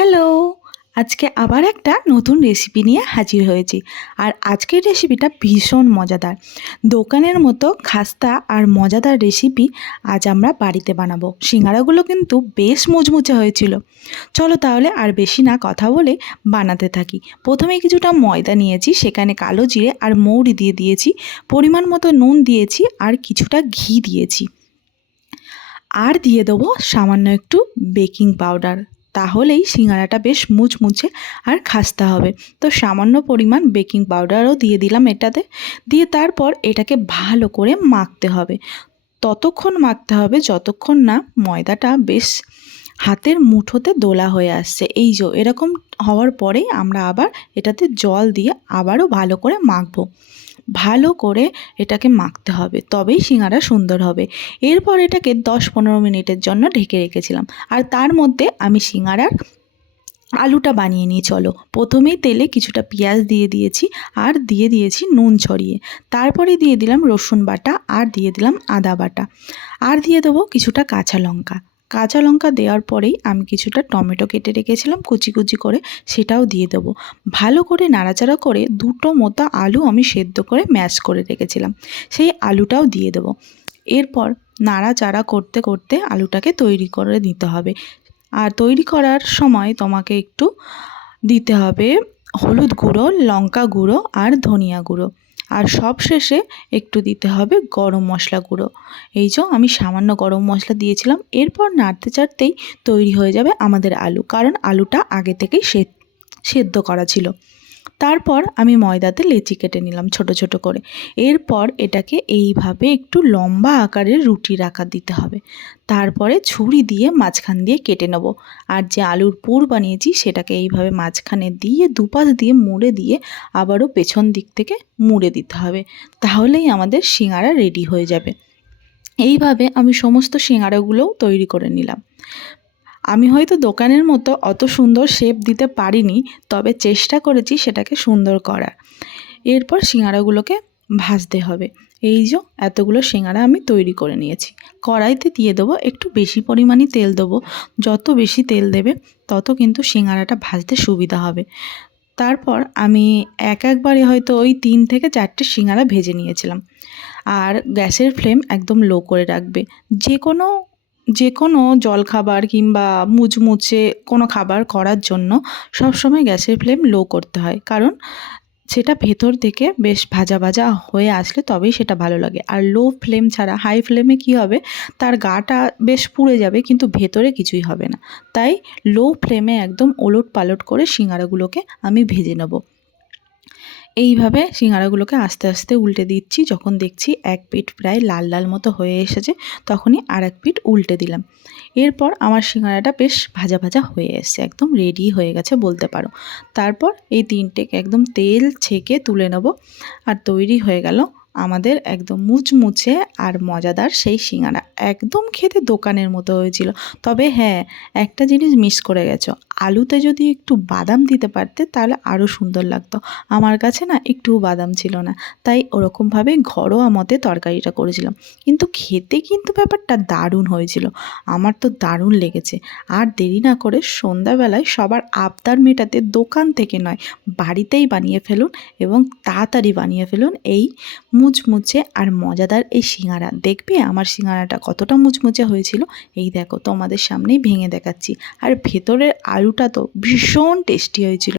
Hello, আজকে আবার একটা নতুন রেসিপি নিয়ে হাজির হয়েছি। আর আজকের রেসিপিটা ভীষণ মজাদার। দোকানের মতো খাস্তা আর মজাদার রেসিপি আজ আমরা বাড়িতে বানাবো। সিঙ্গারাগুলো কিন্তু বেশ মুচমুচে হয়েছিল। চলো তাহলে আর বেশি না কথা বলে বানাতে থাকি। প্রথমে কিছুটা ময়দা নিয়েছি, সেখানে কালো জিরে আর মৌরি দিয়ে দিয়েছি, পরিমাণ মতো নুন দিয়েছি আর কিছুটা ঘি দিয়েছি। আর দিয়ে দেবো সামান্য একটু বেকিং পাউডার। তাহলেই সিঙ্গারাটা বেশ মুচমুচে আর খাস্তা হবে। তো সামান্য পরিমাণ বেকিং পাউডারও দিয়ে দিলাম এটাতে। দিয়ে তারপর এটাকে ভালো করে মাখতে হবে। ততক্ষণ মাখতে হবে যতক্ষণ না ময়দাটা বেশ হাতের মুঠোতে দোলা হয়ে আসছে। এই যে, এরকম হওয়ার পরেই আমরা আবার এটাতে জল দিয়ে আবারও ভালো করে মাখবো। ভালো করে এটাকে মাখতে হবে, তবেই সিঙ্গারা সুন্দর হবে। এরপর এটাকে দশ পনেরো মিনিটের জন্য ঢেকে রেখেছিলাম। আর তার মধ্যে আমি সিঙ্গারার আলুটা বানিয়ে নিয়ে চলো। প্রথমেই তেলে কিছুটা পেঁয়াজ দিয়ে দিয়েছি আর দিয়ে দিয়েছি নুন ছড়িয়ে। তারপরে দিয়ে দিলাম রসুন বাটা আর দিয়ে দিলাম আদা বাটা। আর দিয়ে দেবো কিছুটা কাঁচা লঙ্কা। কাঁচা লঙ্কা দেওয়ার পরেই আমি কিছুটা টমেটো কেটে রেখেছিলাম, কুচি কুচি করে সেটাও দিয়ে দেবো। ভালো করে নাড়াচাড়া করে দুটো মতো আলু আমি সেদ্ধ করে ম্যাশ করে রেখেছিলাম, সেই আলুটাও দিয়ে দেবো। এরপর নাড়াচাড়া করতে করতে আলুটাকে তৈরি করে নিতে হবে। আর তৈরি করার সময় তোমাকে একটু দিতে হবে হলুদ গুঁড়ো, লঙ্কা গুঁড়ো আর ধনিয়া গুঁড়ো। আর সব শেষে একটু দিতে হবে গরম মশলা গুঁড়ো। এই যে আমি সামান্য গরম মশলা দিয়েছিলাম, এরপর নাড়তে চাড়তেই তৈরি হয়ে যাবে আমাদের আলু, কারণ আলুটা আগে থেকেই সেদ্ধ করা ছিল। তারপর আমি ময়দাতে লেচি কেটে নিলাম ছোট ছোট করে। এরপর এটাকে এইভাবে একটু লম্বা আকারের রুটির আকার দিতে হবে। তারপরে ছুরি দিয়ে মাঝখান দিয়ে কেটে নেব। আর যে আলুর পুর বানিয়েছি সেটাকে এইভাবে মাঝখানে দিয়ে দুপাশ দিয়ে মুড়ে দিয়ে আবারও পেছন দিক থেকে মুড়ে দিতে হবে। তাহলেই আমাদের সিঙ্গারা রেডি হয়ে যাবে। এইভাবে আমি সমস্ত সিঙ্গারাগুলোও তৈরি করে নিলাম। আমি হয়তো দোকানের মতো অত সুন্দর শেপ দিতে পারিনি, তবে চেষ্টা করেছি সেটাকে সুন্দর করার। এরপর সিঙ্গারাগুলোকে ভাজতে হবে। এই যে, এতগুলো সিঙ্গারা আমি তৈরি করে নিয়েছি। কড়াইতে দিয়ে দেবো একটু বেশি পরিমাণই তেল দেবো। যত বেশি তেল দেবে, তত কিন্তু সিঙ্গারাটা ভাজতে সুবিধা হবে। তারপর আমি এক একবারে হয়তো ওই তিন থেকে চারটে সিঙ্গারা ভেজে নিয়েছিলাম। আর গ্যাসের ফ্লেম একদম লো করে রাখবে। যে কোনো যে কোনো জলখাবার কিংবা মুচমুচে কোনো খাবার করার জন্য সবসময় গ্যাসের ফ্লেম লো করতে হয়। কারণ সেটা ভেতর থেকে বেশ ভাজা ভাজা হয়ে আসলে তবেই সেটা ভালো লাগে। আর লো ফ্লেম ছাড়া হাই ফ্লেমে কি হবে? তার গাটা বেশ পুড়ে যাবে কিন্তু ভেতরে কিছুই হবে না। তাই লো ফ্লেমে একদম ওলট পালট করে সিঙ্গারাগুলোকে আমি ভেজে নেব। এইভাবে সিঙ্গারাগুলোকে আস্তে আস্তে উল্টে দিচ্ছি। যখন দেখছি এক পিঠ প্রায় লাল লাল মতো হয়ে এসেছে, তখনই আর এক পিঠ উল্টে দিলাম। এরপর আমার সিঙ্গারাটা বেশ ভাজা ভাজা হয়ে এসছে, একদম রেডি হয়ে গেছে বলতে পারো। তারপর এই তিনটেকে একদম তেল ছেঁকে তুলে নেব। আর তৈরি হয়ে গেল আমাদের একদম মুচমুচে আর মজাদার সেই সিঙ্গারা। একদম খেতে দোকানের মতো হয়েছিল। তবে হ্যাঁ একটা জিনিস মিস করে গেছো। আলুতে যদি একটু বাদাম দিতে পারতে, তাহলে আরও সুন্দর লাগতো। আমার কাছে না একটু বাদাম ছিল না। তাই ওরকমভাবে ঘরোয়া মতে তরকারিটা করেছিলাম। কিন্তু খেতে কিন্তু ব্যাপারটা দারুণ হয়েছিল। আমার তো দারুণ লেগেছে। আর দেরি না করে সন্ধ্যাবেলায় সবার আবদার মেটাতে দোকান থেকে নয়, বাড়িতেই বানিয়ে ফেলুন এবং তাড়াতাড়ি বানিয়ে ফেলুন এই মুচমুচে আর মজাদার এই সিঙ্গারা। দেখবে আমার সিঙ্গারাটা কতটা মুচমুচে হয়েছিল? এই দেখো তোমাদের সামনেই ভেঙে দেখাচ্ছি। আর ভেতরের আলুটা তো ভীষণ টেস্টি হয়েছিল।